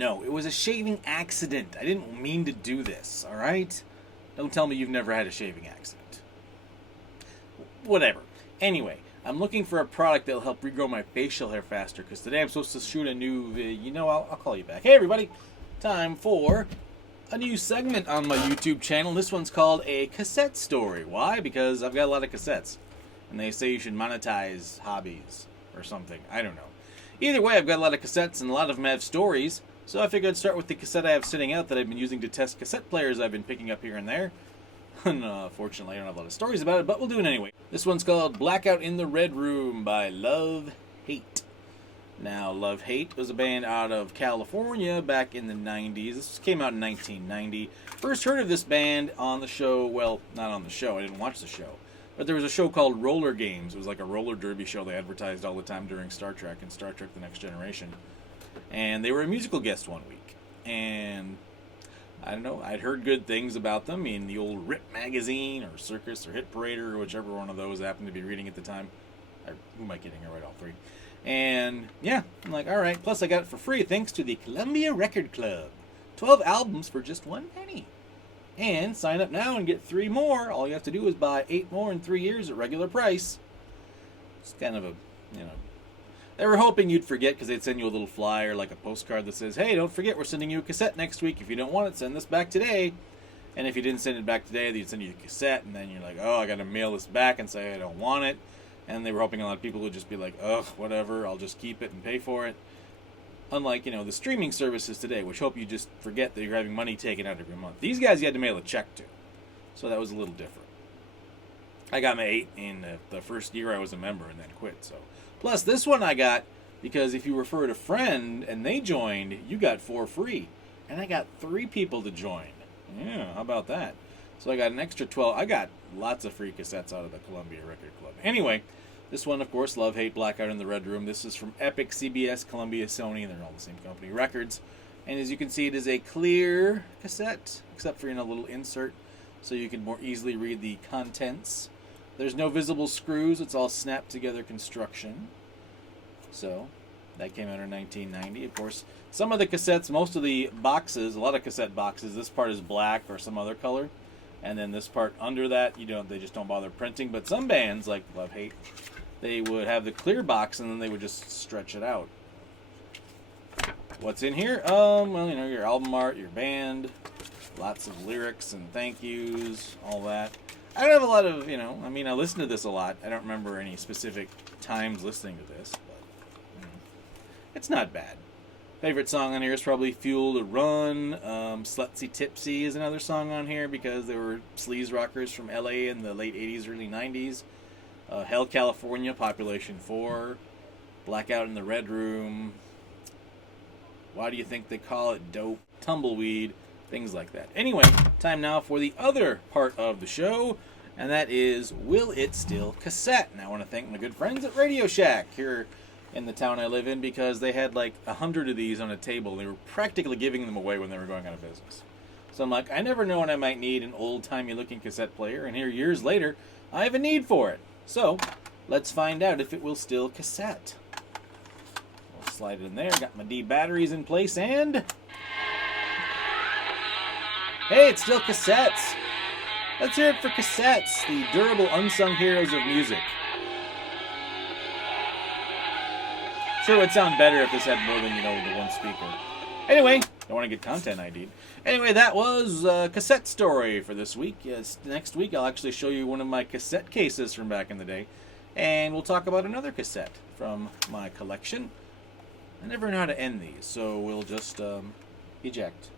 No, it was a shaving accident. I didn't mean to do this, alright? Don't tell me you've never had a shaving accident. Whatever. Anyway, I'm looking for a product that'll help regrow my facial hair faster, because today I'm supposed to shoot a new I'll call you back. Hey everybody, time for a new segment on my YouTube channel. This one's called a cassette story. Why? Because I've got a lot of cassettes, and they say you should monetize hobbies or something. I don't know. Either way, I've got a lot of cassettes, and a lot of them have stories, so I figured I'd start with the cassette I have sitting out that I've been using to test cassette players I've been picking up here and there. Fortunately, I don't have a lot of stories about it, but we'll do it anyway. This one's called Blackout in the Red Room by Love Hate. Now, Love Hate was a band out of California back in the 90s. This came out in 1990. First heard of this band on the show, well, not on the show, I didn't watch the show, but there was a show called Roller Games. It was like a roller derby show they advertised all the time during Star Trek and Star Trek The Next Generation. And they were a musical guest one week. And I don't know, I'd heard good things about them in the old Rip magazine or Circus or Hit Parader or whichever one of those I happened to be reading at the time. Who am I kidding? I read all three. And yeah, I'm like, alright. Plus I got it for free thanks to the Columbia Record Club. 12 albums for just 1 penny. And sign up now and get 3 more. All you have to do is buy 8 more in 3 years at regular price. It's kind of a, they were hoping you'd forget because they'd send you a little flyer, like a postcard that says, hey, don't forget, we're sending you a cassette next week. If you don't want it, send this back today. And if you didn't send it back today, they'd send you the cassette, and then you're like, oh, I got to mail this back and say I don't want it. And they were hoping a lot of people would just be like, ugh, whatever, I'll just keep it and pay for it. Unlike, the streaming services today, which hope you just forget that you're having money taken out every month. These guys you had to mail a check to. So that was a little different. I got my 8 in the first year I was a member and then quit. So, plus this one I got because if you referred a friend and they joined, you got 4 free. And I got 3 people to join. Yeah, how about that? So I got an extra 12. I got lots of free cassettes out of the Columbia Record Club. Anyway, this one, of course, Love Hate Blackout in the Red Room. This is from Epic, CBS, Columbia, Sony, and they're all the same company, Records. And as you can see, it is a clear cassette, except for a little insert, so you can more easily read the contents. There's no visible screws. It's all snapped together construction. So that came out in 1990. Of course, some of the cassettes, most of the boxes, a lot of cassette boxes, this part is black or some other color. And then this part under that, they just don't bother printing. But some bands, like Love Hate, they would have the clear box and then they would just stretch it out. What's in here? Your album art, your band, lots of lyrics and thank yous, all that. I don't have a lot of, I listen to this a lot. I don't remember any specific times listening to this, but it's not bad. Favorite song on here is probably Fuel to Run. Slutsy Tipsy is another song on here because they were sleaze rockers from LA in the late 80s, early 90s. Hell California, Population 4. Blackout in the Red Room. Why do you think they call it dope? Tumbleweed. Things like that. Anyway, time now for the other part of the show, and that is Will It Still Cassette? And I want to thank my good friends at Radio Shack here in the town I live in because they had like 100 of these on a table. They were practically giving them away when they were going out of business. So I'm like, I never know when I might need an old-timey looking cassette player, and here years later, I have a need for it. So let's find out if it will still cassette. We'll slide it in there. Got my D batteries in place, and hey, it's still cassettes. Let's hear it for Cassettes, the durable unsung heroes of music. Sure would sound better if this had more than, the one speaker. Anyway, don't want to get content ID'd. Anyway, that was a cassette story for this week. Yes, next week I'll actually show you one of my cassette cases from back in the day. And we'll talk about another cassette from my collection. I never know how to end these, so we'll just eject.